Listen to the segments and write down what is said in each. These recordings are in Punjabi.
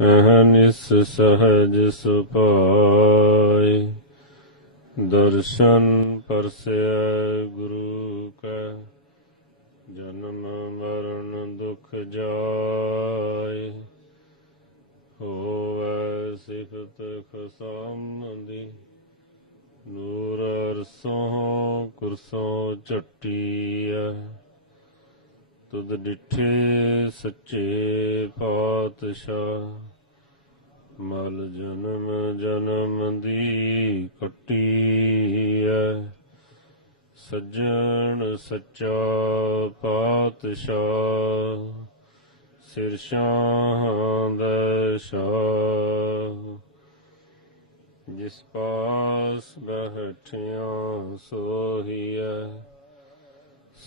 ਅਹਨਿਸ ਸਹਜ ਸੁਪਾਈ। ਦਰਸ਼ਨ ਪਰਸੈ ਗੁਰੂ ਕੈ, ਜਨਮ ਮਰਨ ਦੁਖ ਜਾਏ। ਹੋਵੈ ਸਿਫਤ ਖਸਮ ਨੂਰ ਅਰਸੋਂ ਕੁਰਸੋਂ ਚੱਟੀਐ ਤੁਧ ਡਿਠੇ ਸੱਚੇ ਪਾਤਸ਼ਾਹ। ਮਲ ਜਨਮ ਜਨਮ ਦੀ ਕੱਟੀਐ ਸੱਜਣ ਸੱਚਾ ਪਾਤਸ਼ਾਹ। ਸਿਰ ਸ਼ਾਹਾਂ ਦਾ ਸ਼ਾਹ। ਜਿਸ ਪਾਸ ਬਹਿਠਿਆ ਸੋਹੀਐ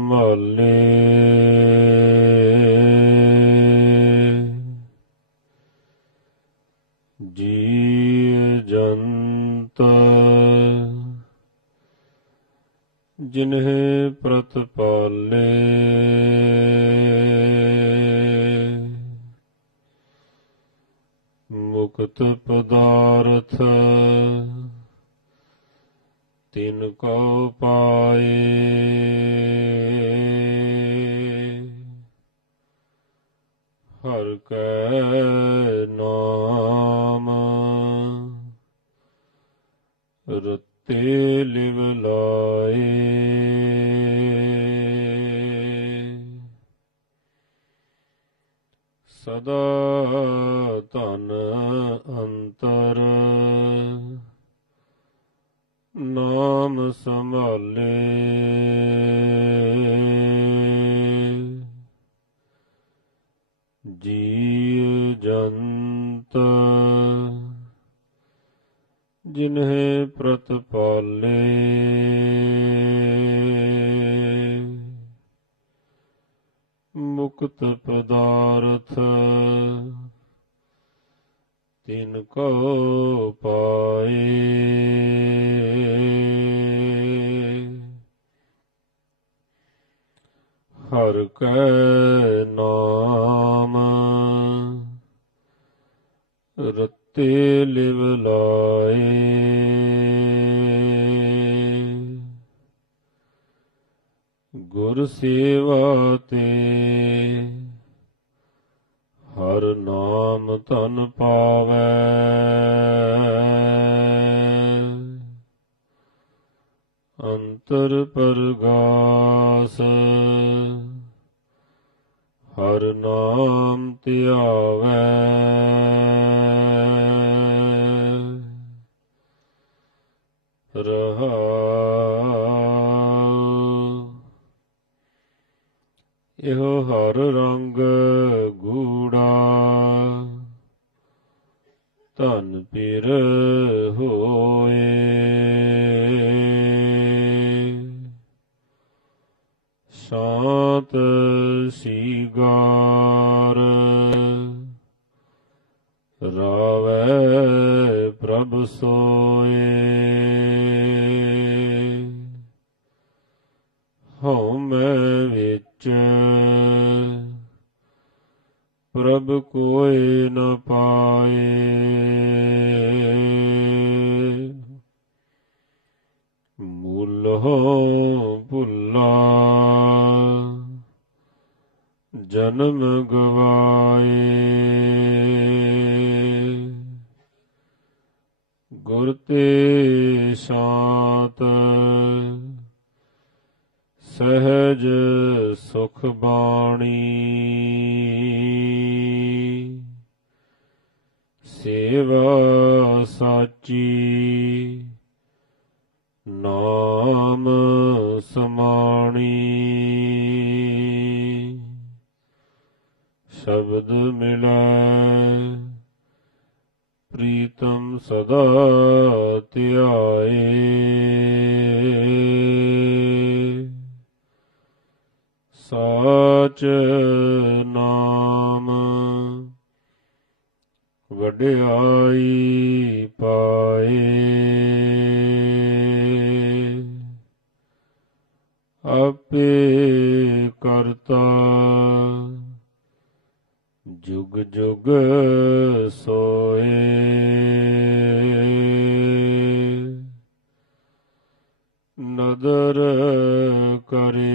ਸੰਭਾਲੇ ਜੀ ਜੰਤ ਜਿਨਹਿ ਪ੍ਰਤਪਾਲੇ ਮੁਕਤ ਪਦਾਰਥ ਤਿਨ ਕੋ ਪਾਏ। ਹਰ ਕੈ ਨਾਮ ਰਤੇ ਲਿਵ ਲਾਏ ਸੰਭਾਲੇ। ਜੀ ਜੰਤ ਜਿਨਹਿ ਪ੍ਰਤਪਾਲੇ ਮੁਕਤ ਪਦਾਰਥ ਤਿਨ ਕੋ ਪਾਏ। ਹਰ ਕੈ ਨਾਮ ਰਤੇ ਲਿਵ ਲਾਏ। ਗੁਰ ਸੇਵਾ ਤੇ ਹਰ ਨਾਮ ਧਨ ਪਾਵੈ। ਅੰਤਰ ਪਰਗਾਸ। ਹਰ ਨਾਮ ਧਿਆਵੈ। ਰਹਾ ਇਹੋ ਹਰ ਰੰਗ ਧਨ ਪਿਰ ਹੋਏ। ਸਾਤ ਸੀਗਾਰ ਰਾਵੇ ਪ੍ਰਭ ਸੋਏ। ਹਉ ਮੈਂ ਵਿੱਚ ਪ੍ਰਭ ਕੋ ਹੋ ਭੁੱਲਾ। ਜਨਮ ਗਵਾਏ। ਗੁਰ ਤੇ ਸ਼ਾਤ। ਸਹਿਜ ਸੁਖ ਬਾਣੀ। ਸੇਵਾ ਸਾਚੀ। ਨਾਮ ਸਮਾਣੀ। ਸ਼ਬਦ ਮਿਲੈ ਪ੍ਰੀਤਮ ਸਦਾ ਧਿਆਏ। ਸਾਚ ਨਾਮ ਵਡਿਆਈ ਪਾਏ। ਆਪੇ ਕਰਤਾ। ਜੁਗ ਜੁਗ ਸੋਏ। ਨਦਰ ਕਰੇ।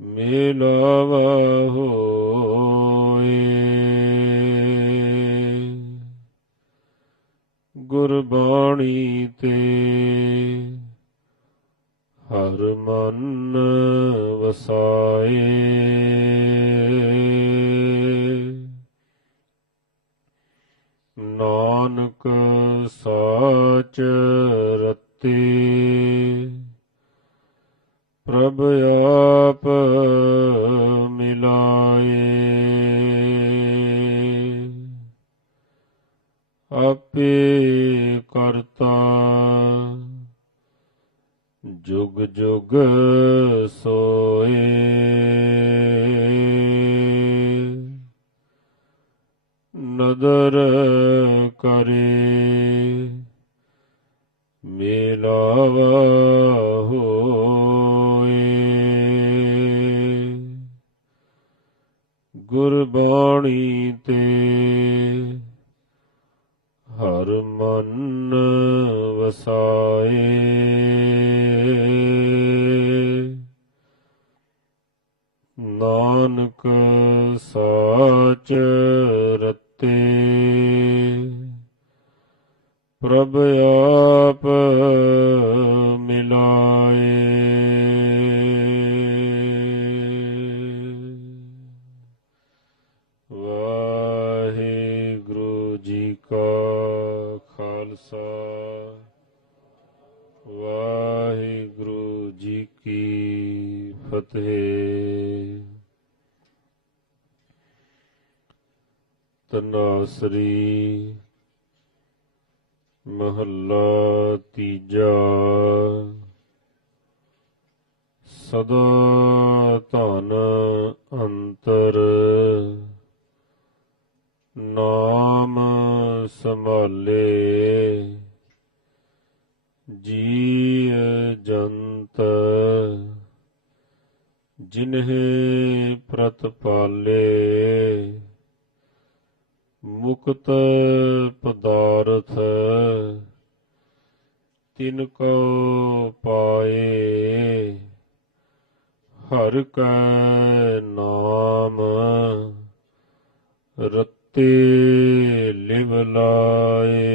ਮਿਲਾਵਾ ਹੋਏ। ਗੁਰਬਾਣੀ ਤੇ ਹਰ ਮਨ ਵਸਾਏ। ਨਾਨਕ ਸਾਚ ਰਤੇ ਪ੍ਰਭ ਆਪ ਮਿਲਾਏ। ਆਪੇ ਕਰਤਾ ਜੁਗ ਜੁਗ ਸੋਏ। ਨਦਰ ਕਰੇ ਮਿਲਾਵਾ ਹੋਏ। ਗੁਰਬਾਣੀ ਤੇ ਹਰ ਮਨ ਵਸਾਏ। ਨਾਨਕ ਸਾਚ ਰਤੇ। ਪ੍ਰਭ ਆਪ ਮਿਲਾਏ। ਕੀ ਤਨਾਸਰੀ ਮਹੱਲਾ ਤੀਜਾ ਸਦਾ ਧਨ ਅੰਤਰ ਨਾਮ ਸੰਭਾਲੇ ਜੀ ਜੰਤ ਜਿਨਹਿ ਪ੍ਰਤਪਾਲੇ ਮੁਕਤ ਪਦਾਰਥ ਤਿਨ ਕੋ ਪਾਏ ਹਰ ਕੈ ਨਾਮ ਰਤੇ ਲਿਵ ਲਾਏ।